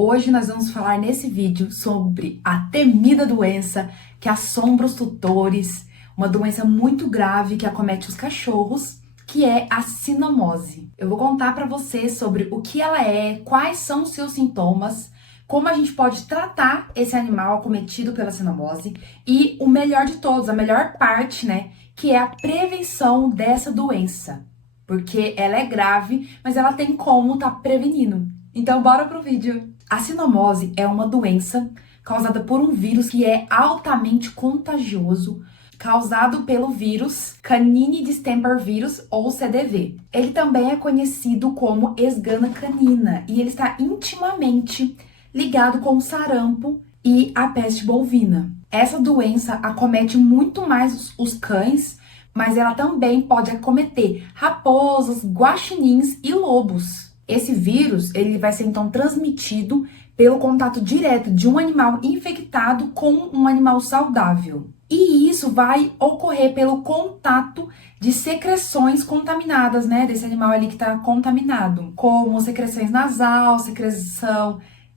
Hoje nós vamos falar nesse vídeo sobre a temida doença que assombra os tutores, uma doença muito grave que acomete os cachorros, que é a sinomose. Eu vou contar para você sobre o que ela é, quais são os seus sintomas, como a gente pode tratar esse animal acometido pela sinomose e o melhor de todos, a melhor parte, né, que é a prevenção dessa doença. Porque ela é grave, mas ela tem como tá prevenindo. Então bora pro vídeo. A sinomose é uma doença causada por um vírus que é altamente contagioso, causado pelo vírus Canine Distemper Virus, ou CDV. Ele também é conhecido como esgana canina e ele está intimamente ligado com o sarampo e a peste bovina. Essa doença acomete muito mais os cães, mas ela também pode acometer raposas, guaxinins e lobos. Esse vírus, ele vai ser então transmitido pelo contato direto de um animal infectado com um animal saudável. E isso vai ocorrer pelo contato de secreções contaminadas, né, desse animal ali que está contaminado, como secreções nasal,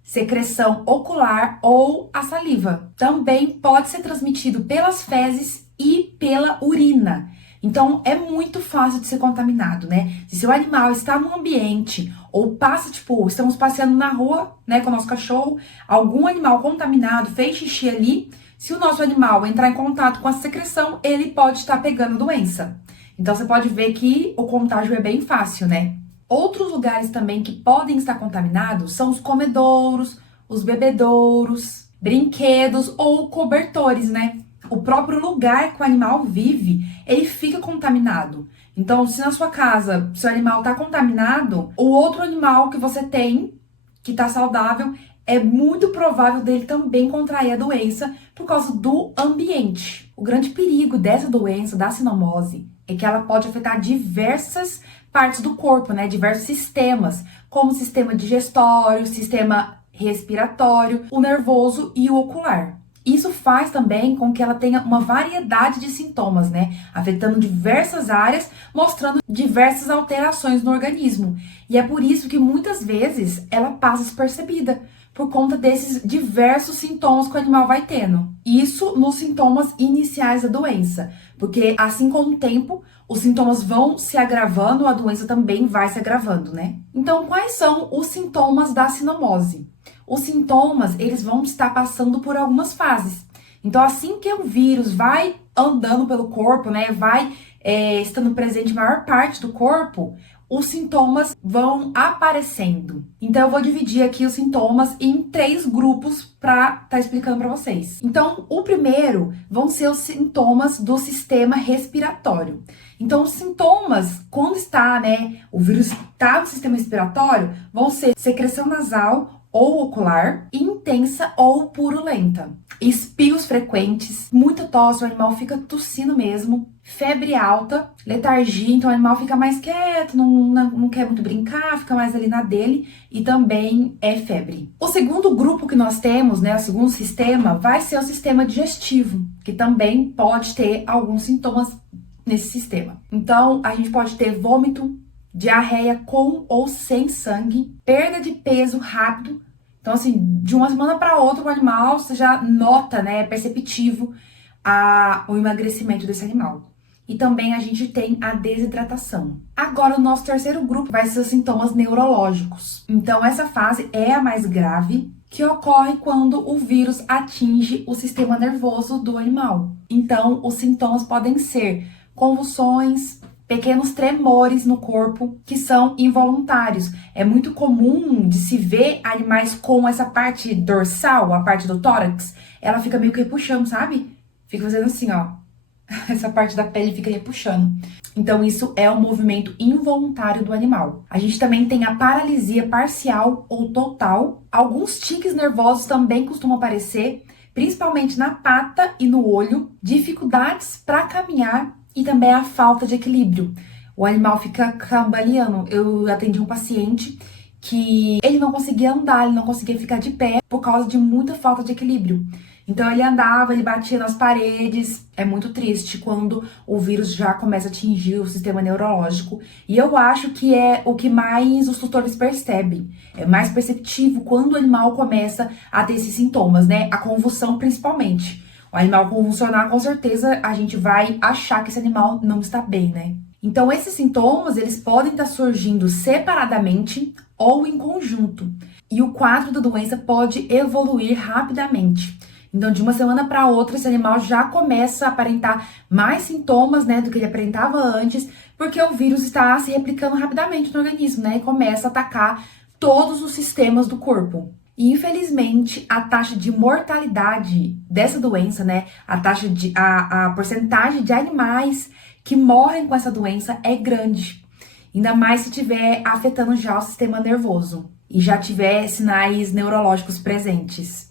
secreção ocular ou a saliva. Também pode ser transmitido pelas fezes e pela urina. Então, é muito fácil de ser contaminado, né? Se seu animal está num ambiente ou passa, estamos passeando na rua, né, com o nosso cachorro, algum animal contaminado fez xixi ali, se o nosso animal entrar em contato com a secreção, ele pode estar pegando doença. Então, você pode ver que o contágio é bem fácil, né? Outros lugares também que podem estar contaminados são os comedouros, os bebedouros, brinquedos ou cobertores, né? O próprio lugar que o animal vive, ele fica contaminado. Então, se na sua casa seu animal está contaminado, o outro animal que você tem, que está saudável, é muito provável dele também contrair a doença por causa do ambiente. O grande perigo dessa doença, da sinomose, é que ela pode afetar diversas partes do corpo, né? Diversos sistemas, como o sistema digestório, sistema respiratório, o nervoso e o ocular. Isso faz também com que ela tenha uma variedade de sintomas, né? Afetando diversas áreas, mostrando diversas alterações no organismo. E é por isso que muitas vezes ela passa despercebida, por conta desses diversos sintomas que o animal vai tendo. Isso nos sintomas iniciais da doença, porque assim com o tempo, os sintomas vão se agravando, a doença também vai se agravando, né? Então, quais são os sintomas da sinomose? Os sintomas, eles vão estar passando por algumas fases. Então, assim que o vírus vai andando pelo corpo, né, vai estando presente em maior parte do corpo, os sintomas vão aparecendo. Então, eu vou dividir aqui os sintomas em 3 grupos para estar explicando para vocês. Então, o primeiro vão ser os sintomas do sistema respiratório. Então, os sintomas, quando está, né, o vírus está no sistema respiratório, vão ser secreção nasal ou ocular, intensa ou purulenta, espirros frequentes, muita tosse, o animal fica tossindo mesmo, febre alta, letargia, então o animal fica mais quieto, não quer muito brincar, fica mais ali na dele, e também é febre. O segundo grupo que nós temos, né, o segundo sistema, vai ser o sistema digestivo, que também pode ter alguns sintomas nesse sistema. Então, a gente pode ter vômito, diarreia com ou sem sangue, perda de peso rápido. Então, assim, de uma semana para outra, o animal, você já nota, né, é perceptivo o emagrecimento desse animal. E também a gente tem a desidratação. Agora, o nosso terceiro grupo vai ser os sintomas neurológicos. Então, essa fase é a mais grave, que ocorre quando o vírus atinge o sistema nervoso do animal. Então, os sintomas podem ser convulsões, pequenos tremores no corpo que são involuntários. É muito comum de se ver animais com essa parte dorsal, a parte do tórax, ela fica meio que repuxando, sabe? Fica fazendo assim, ó. Essa parte da pele fica repuxando. Então, isso é um movimento involuntário do animal. A gente também tem a paralisia parcial ou total. Alguns tiques nervosos também costumam aparecer, principalmente na pata e no olho, dificuldades para caminhar e também a falta de equilíbrio. O animal fica cambaleando. Eu atendi um paciente que ele não conseguia andar, ele não conseguia ficar de pé por causa de muita falta de equilíbrio. Então ele andava, ele batia nas paredes. É muito triste quando o vírus já começa a atingir o sistema neurológico. E eu acho que é o que mais os tutores percebem. É mais perceptivo quando o animal começa a ter esses sintomas, né? A convulsão principalmente. O animal convulsionar, com certeza a gente vai achar que esse animal não está bem, né? Então esses sintomas, eles podem estar surgindo separadamente ou em conjunto. E o quadro da doença pode evoluir rapidamente. Então, de uma semana para outra, esse animal já começa a aparentar mais sintomas, né, do que ele aparentava antes, porque o vírus está se replicando rapidamente no organismo, né, e começa a atacar todos os sistemas do corpo. E, infelizmente, a taxa de mortalidade dessa doença, né, a porcentagem de animais que morrem com essa doença é grande. Ainda mais se estiver afetando já o sistema nervoso e já tiver sinais neurológicos presentes.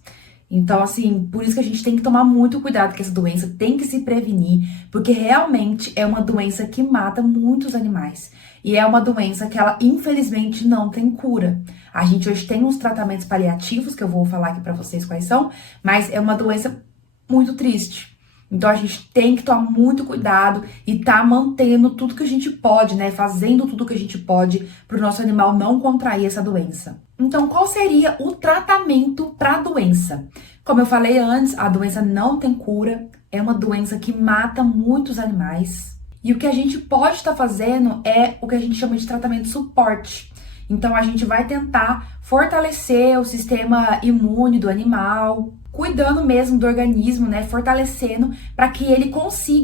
Então, assim, por isso que a gente tem que tomar muito cuidado com essa doença, tem que se prevenir, porque realmente é uma doença que mata muitos animais. E é uma doença que ela, infelizmente, não tem cura. A gente hoje tem uns tratamentos paliativos, que eu vou falar aqui pra vocês quais são, mas é uma doença muito triste. Então a gente tem que tomar muito cuidado e tá mantendo tudo que a gente pode, né? Fazendo tudo que a gente pode pro nosso animal não contrair essa doença. Então, qual seria o tratamento para a doença? Como eu falei antes, a doença não tem cura, é uma doença que mata muitos animais. E o que a gente pode estar fazendo é o que a gente chama de tratamento suporte. Então, a gente vai tentar fortalecer o sistema imune do animal, cuidando mesmo do organismo, né? Fortalecendo para que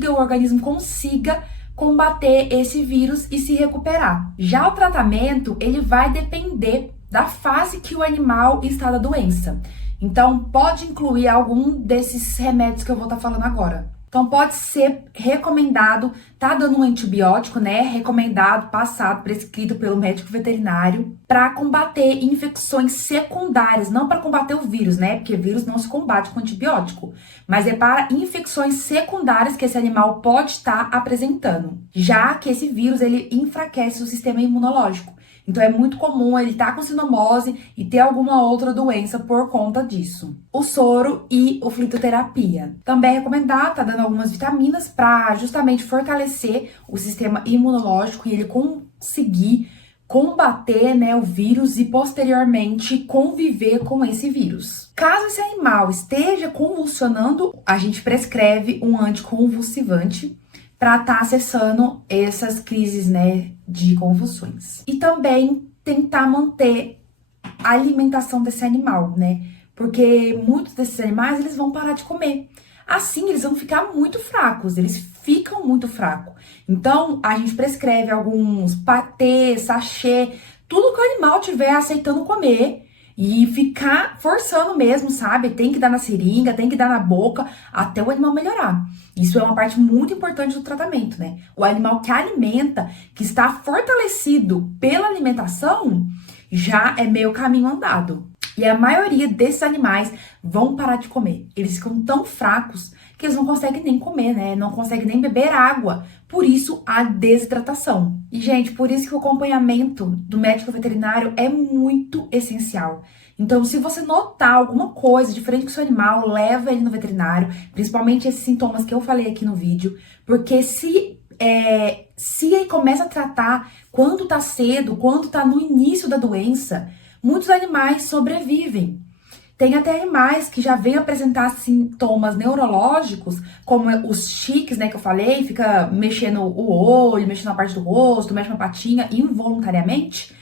o organismo consiga combater esse vírus e se recuperar. Já o tratamento, ele vai depender da fase que o animal está da doença. Então, pode incluir algum desses remédios que eu vou estar falando agora. Então, pode ser recomendado, tá dando um antibiótico, né? Recomendado, passado, prescrito pelo médico veterinário para combater infecções secundárias, não para combater o vírus, né? Porque vírus não se combate com antibiótico, mas é para infecções secundárias que esse animal pode estar apresentando, já que esse vírus ele enfraquece o sistema imunológico. Então é muito comum ele estar com sinomose e ter alguma outra doença por conta disso. O soro e o fitoterapia. Também é recomendado, tá dando algumas vitaminas para justamente fortalecer o sistema imunológico e ele conseguir combater, né, o vírus e posteriormente conviver com esse vírus. Caso esse animal esteja convulsionando, a gente prescreve um anticonvulsivante para estar acessando essas crises, né, de convulsões. E também tentar manter a alimentação desse animal, né? Porque muitos desses animais, eles vão parar de comer. Assim, eles vão ficar muito fracos, eles ficam muito fracos. Então, a gente prescreve alguns patê, sachê, tudo que o animal tiver aceitando comer e ficar forçando mesmo, sabe? Tem que dar na seringa, tem que dar na boca, até o animal melhorar. Isso é uma parte muito importante do tratamento, né? O animal que alimenta, que está fortalecido pela alimentação, já é meio caminho andado. E a maioria desses animais vão parar de comer. Eles ficam tão fracos que eles não conseguem nem comer, né? Não conseguem nem beber água. Por isso, a desidratação. E, gente, por isso que o acompanhamento do médico veterinário é muito essencial. Então, se você notar alguma coisa diferente com o seu animal, leva ele no veterinário, principalmente esses sintomas que eu falei aqui no vídeo, porque se ele começa a tratar quando tá cedo, quando tá no início da doença, muitos animais sobrevivem. Tem até animais que já vêm apresentar sintomas neurológicos, como os tiques, né, que eu falei, fica mexendo o olho, mexendo na parte do rosto, mexe uma patinha involuntariamente.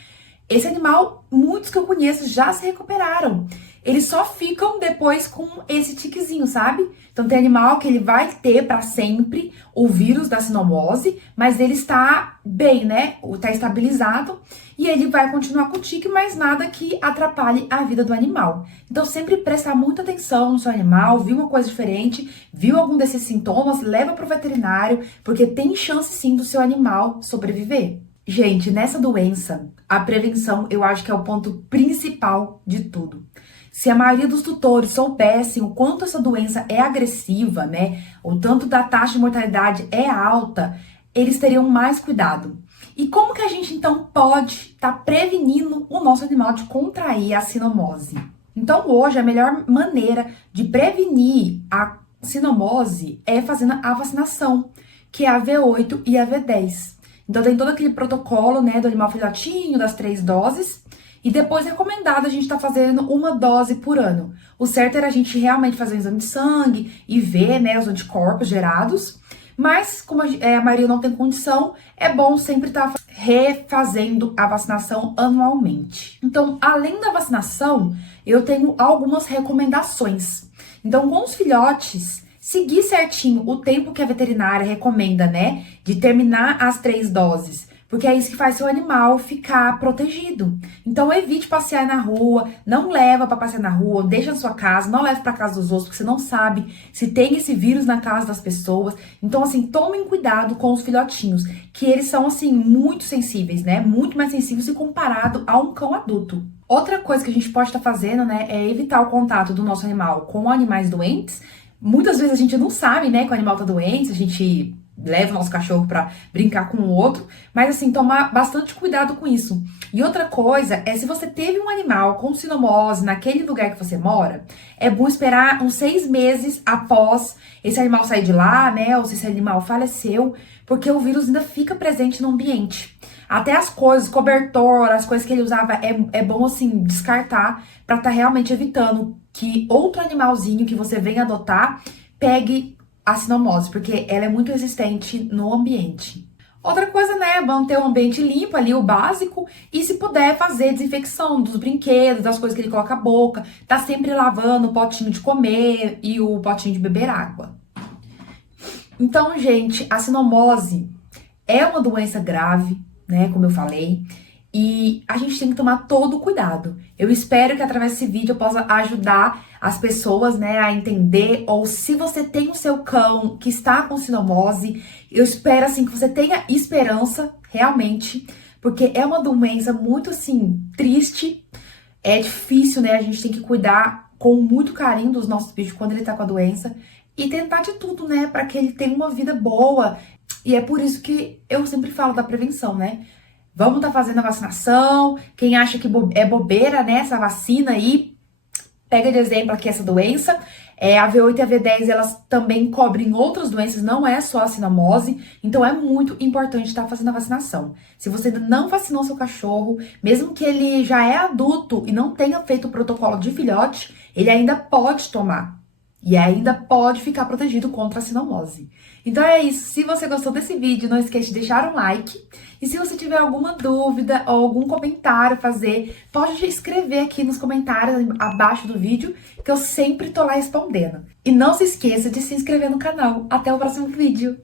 Esse animal, muitos que eu conheço já se recuperaram. Eles só ficam depois com esse tiquezinho, sabe? Então tem animal que ele vai ter para sempre o vírus da sinomose, mas ele está bem, né? Está estabilizado e ele vai continuar com o tique, mas nada que atrapalhe a vida do animal. Então sempre prestar muita atenção no seu animal, viu uma coisa diferente, viu algum desses sintomas, leva para o veterinário, porque tem chance sim do seu animal sobreviver. Gente, nessa doença, a prevenção eu acho que é o ponto principal de tudo. Se a maioria dos tutores soubessem o quanto essa doença é agressiva, né, o tanto da taxa de mortalidade é alta, eles teriam mais cuidado. E como que a gente então pode estar prevenindo o nosso animal de contrair a sinomose? Então hoje a melhor maneira de prevenir a sinomose é fazendo a vacinação, que é a V8 e a V10. Então tem todo aquele protocolo, né, do animal filhotinho, das 3 doses, e depois é recomendado a gente estar fazendo uma dose por ano. O certo era a gente realmente fazer um exame de sangue e ver, né, os anticorpos gerados, mas como a maioria não tem condição, é bom sempre estar refazendo a vacinação anualmente. Então, além da vacinação, eu tenho algumas recomendações. Então, com os filhotes, seguir certinho o tempo que a veterinária recomenda, né? De terminar as 3 doses. Porque é isso que faz seu animal ficar protegido. Então, evite passear na rua, não leva para passear na rua, deixa na sua casa, não leve para casa dos outros, porque você não sabe se tem esse vírus na casa das pessoas. Então, assim, tomem cuidado com os filhotinhos, que eles são, assim, muito sensíveis, né? Muito mais sensíveis se comparado a um cão adulto. Outra coisa que a gente pode estar fazendo, né, é evitar o contato do nosso animal com animais doentes. Muitas vezes a gente não sabe, né, que o animal tá doente, a gente leva o nosso cachorro pra brincar com o outro, mas assim, tomar bastante cuidado com isso. E outra coisa é, se você teve um animal com sinomose naquele lugar que você mora, é bom esperar uns 6 meses após esse animal sair de lá, né, ou se esse animal faleceu, porque o vírus ainda fica presente no ambiente. Até as coisas, cobertor, as coisas que ele usava, é bom, assim, descartar pra estar realmente evitando que outro animalzinho que você venha adotar pegue a sinomose, porque ela é muito resistente no ambiente. Outra coisa, né, manter o ambiente limpo ali, o básico, e se puder fazer desinfecção dos brinquedos, das coisas que ele coloca a boca, tá sempre lavando o potinho de comer e o potinho de beber água. Então, gente, a sinomose é uma doença grave, né, como eu falei, e a gente tem que tomar todo o cuidado. Eu espero que através desse vídeo eu possa ajudar as pessoas, né, a entender, ou se você tem o seu cão que está com sinomose, eu espero, assim, que você tenha esperança, realmente, porque é uma doença muito, assim, triste, é difícil, né, a gente tem que cuidar com muito carinho dos nossos bichos quando ele tá com a doença, e tentar de tudo, né, para que ele tenha uma vida boa. E é por isso que eu sempre falo da prevenção, né? Vamos estar fazendo a vacinação. Quem acha que é bobeira, né, essa vacina aí, pega de exemplo aqui essa doença. A V8 e a V10, elas também cobrem outras doenças, não é só a sinomose. Então é muito importante estar fazendo a vacinação. Se você ainda não vacinou seu cachorro, mesmo que ele já é adulto e não tenha feito o protocolo de filhote, ele ainda pode tomar. E ainda pode ficar protegido contra a sinomose. Então é isso. Se você gostou desse vídeo, não esqueça de deixar um like. E se você tiver alguma dúvida ou algum comentário a fazer, pode escrever aqui nos comentários abaixo do vídeo, que eu sempre tô lá respondendo. E não se esqueça de se inscrever no canal. Até o próximo vídeo!